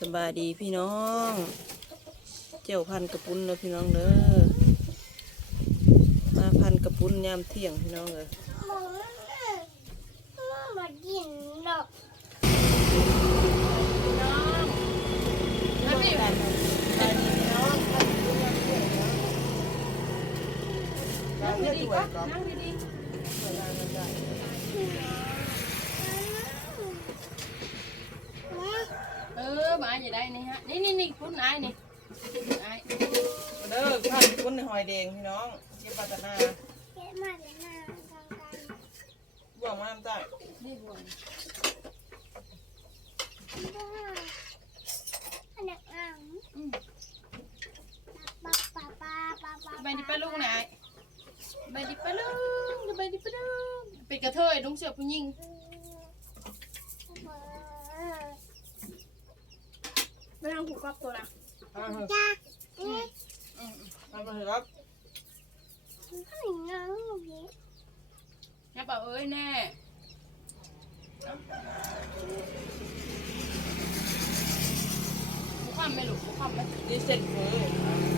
สบายดีพี่น้อง เจ้าพันกระปุ้นเลยพี่น้องเด้อมาพันกระปุ้นยามเที่ยงพี่น้องเลยหมูมามากินดอกนั่งกันสบายดี นี่ฮะ นี่นี่นี่คุณนายนี่นาย มาเด้อพันกระปุ้นในหอยแดงพี่น้องเจ็บปัตตนา เก็บมาเลยนะทางการ บ่วงมาน้ำใต้ นี่บวน บ้าอันนั้นอ่าง อืม ปะปะปะปะปะ ไปดิไปลูกนายไปดิไปลูกไปดิไปลูกเป็นกระเทยลุงเสือผู้หญิง างผูกครอบตัวนะเอาเถอะจ้าเอ๊ะอืมเอาไปเถอะครับให้น้องพี่แค่บอกเอ้ยแน่ผู้ความไม่ลูกผู้ความไม่นี่เสร็จเลย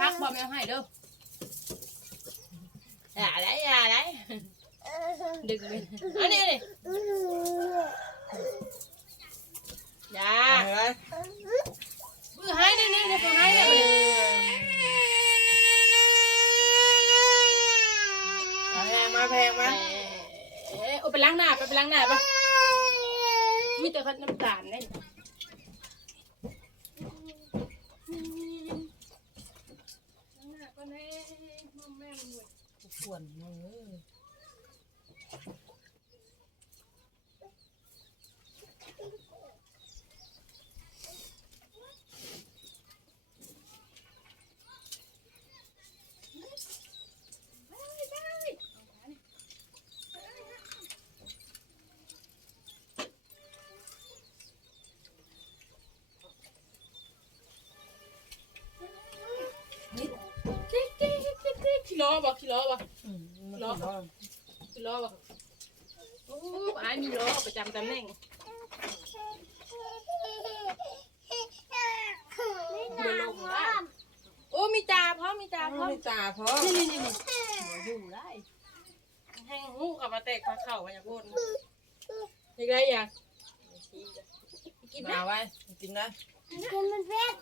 พักบอมยังให้เด้ออย่าได้อย่าได้ เออ ดึงไปอันนี้นี่ เออ อย่า เอาไป มือให้นี่นี่นี่ตัวให้เนี่ยไปเลย มาแพงมาแพงมา เอ๊ะเอาไปล้างหน้าไปไปล้างหน้าไปมีแต่พัดน้ำตาลนี่ ส่วนมือ กิ๊กกิ๊กกิ๊กกิ๊กกิ๊กขี้ ล้อบ่ขี้ล้อบ่อืมมันเหรอร้อนขี้ล้อบ่โอ้อายมีล้อประจำตำแหน่งเดินลงได้โอ้มีตาพร้อมมีตาพร้อมไม่ตาเพราะนี่นี่นี่นี่อยู่ได้แห้งหูกับมาแตกปลาเข่ามาจากบนยังไงอย่างกินมาได้ไว้กินนะกินมันเผ็ด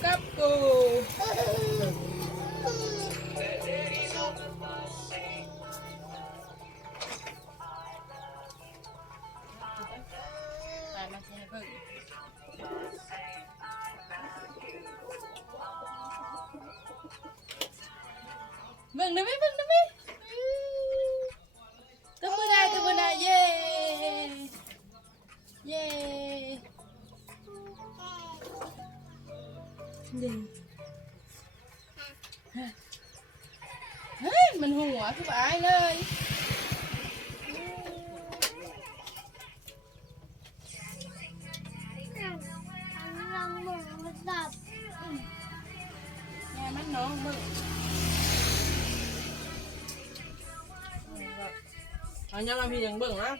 couple. Gì? Hey, mình hù hả các bạn ơi? Nhà mắt nó mực Ở nhà làm gì đừng bừng lắm.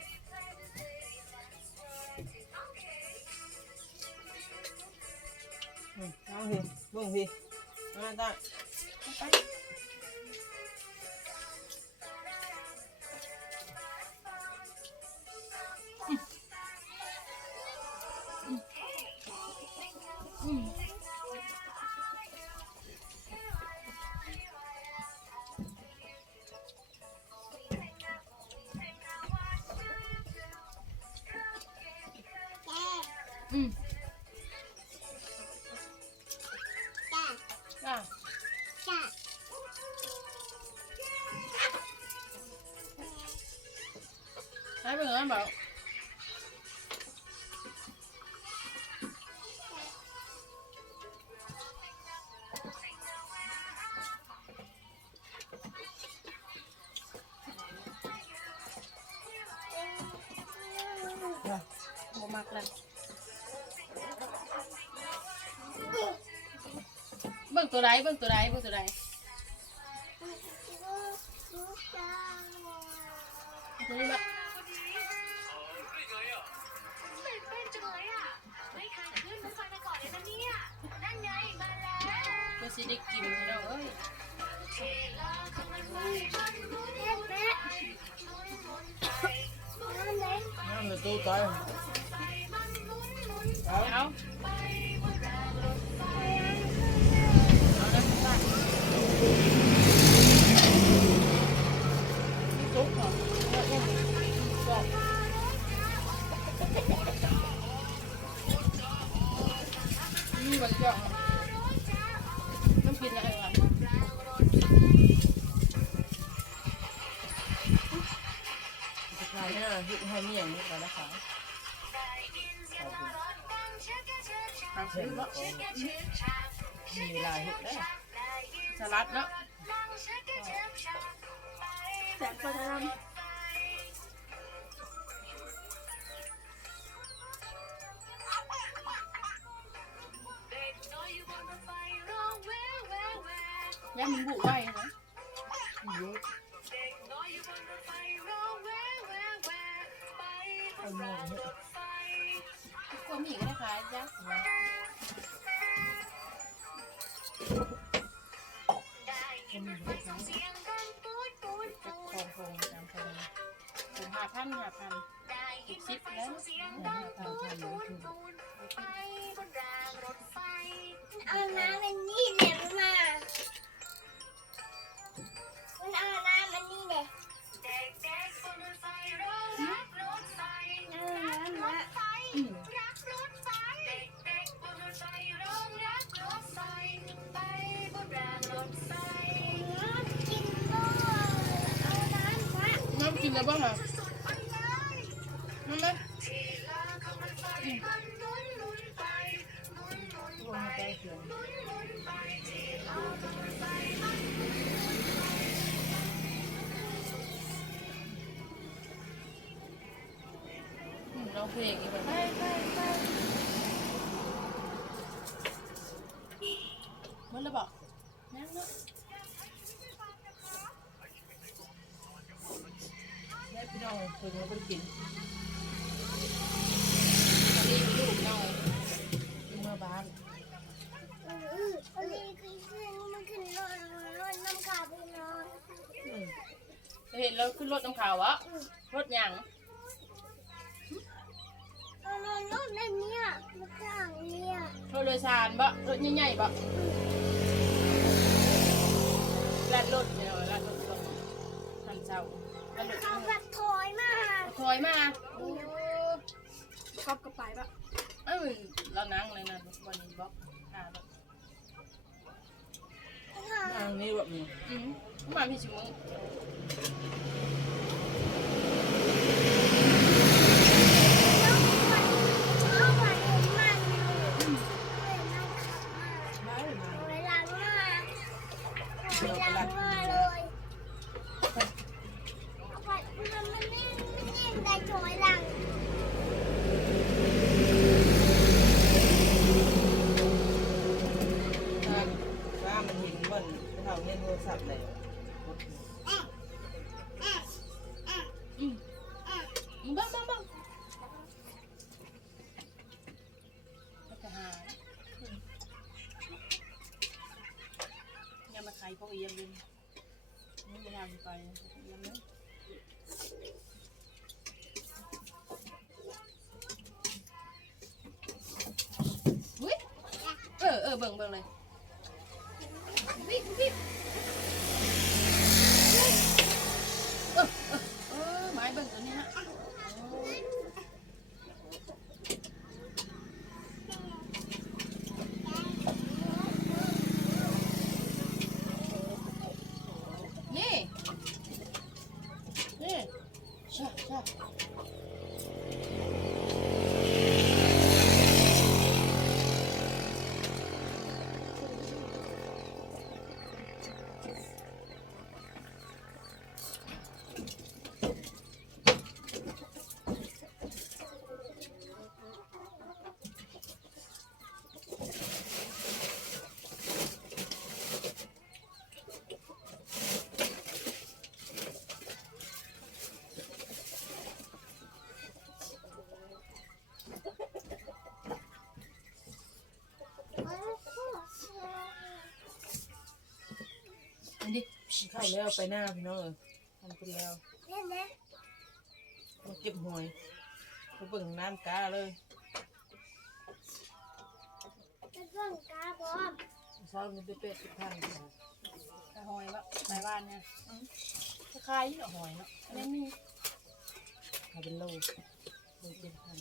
พี่มาได้ไปอืม Đấy bên giờ em bảo vâng, Bộ mặt lên Bưng từ đây vâng, bưng từ đây vâng, bưng từ đây Thank you. เลยอะตื่นเต้นจังเลยอะ ไม่เคยขึ้นรถไฟมาก่อนเลยนะเนี่ย นั่นไงมาแล้วตัวสิได้กินพี่น้องเอ้ยเอ้ยน้ำในตู้ตายไปมันหมุนหมุนเอาเอาไปบนราเอา สุดท้ายเนี่ยฮิตให้เมี่ยงนี่ไปนะคะ ได้ยินเสียงรถดังเช็คเช็คเช็ค ทำซื้อบ่ เช็คเช็คชัก มีลายเห็ดได้ ได้ยิน สลัดเนาะ ดังเช็คเช็คชักไป แสบก็จะท เด็กน้อยอยู่บนรถไฟร้องแววแววแวว ำย่ามันบุไว้นะ ยุ นรางรถไฟกลัวมีก็ได้ขายจ้ะได้ยินรถไฟส่งเสียงดังปูดปูดปูคงคงตามคงคงห้าพันห้าพันได้ยินรถไฟส่งเสียงดังปูดปูดปูดไปบนรางรถไฟเอาน้ำมันนี่เด็มามันเอาน้ำมันนี่เด็เด็ กินแล้วบ้างเหรอ สุดๆไปเลย นั่นไหม ทีละของรถไฟมันหมุนหมุนไปหมุนหมุน วงใจเขียว หมุนหมุนไปทีละของรถไฟมัน เราเพลงอีกแบบไปไปไปมันเลยบอ พี่น้องคุยมาไปกินตอนนี้ลูกน้องกินมาบ้านเอออันนี้คือขึ้นมันขึ้นรถรถน้ำขาไปนอนเห็นเราขึ้นรถน้ำขาววะรถหยังเอานอนรถแบบเนี้ยรถข้างเนี่ยรถโดยสารบ่รถใหญ่ๆบ่ลาดรถเนี่ยลาดรถรงทันเช้าลาดรถ อยมาโอ้ก๊อปกระไปปะเอ้ยเรานั่งเลยนะวันนี้บล็อกหาแบบนางนี่แบบนี้อืมมาพี่ชิมึง Oh. เข้าแล้วไปหน้าพี่น้องเออทำไปแล้วเล่นนะมาเก็บหอยไปเบิ่งน้ำกาเลยจะเพิ่งกาบอมเช้านี้ไปเป็ดสิบพันกระหอยละในบ้านเนี่ยคล้ายๆกับหอยเนาะไม่มีขายเป็นโลโลเจ็ดพัน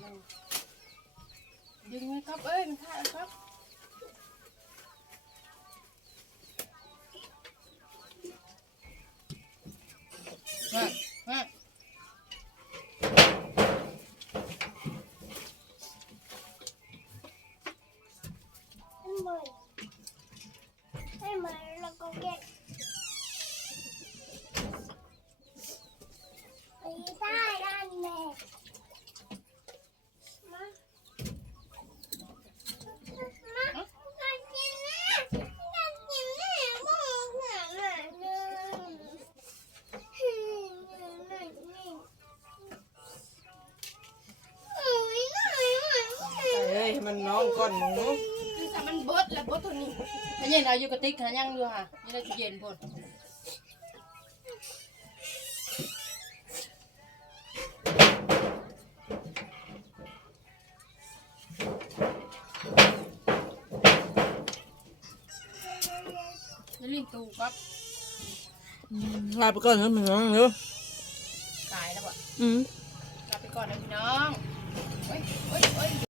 เราดึงไว้ครับเอ้ยมันขาดครับ เย็นเอาอยู่กระติกหายังอยู่ค่ะนี่เราจะเย็นพดจะลิ้นตูครับ ลาไปก่อนนะพี่น้องเนาะ ตายแล้วบ่ อืม ลาไปก่อนนะพี่น้อง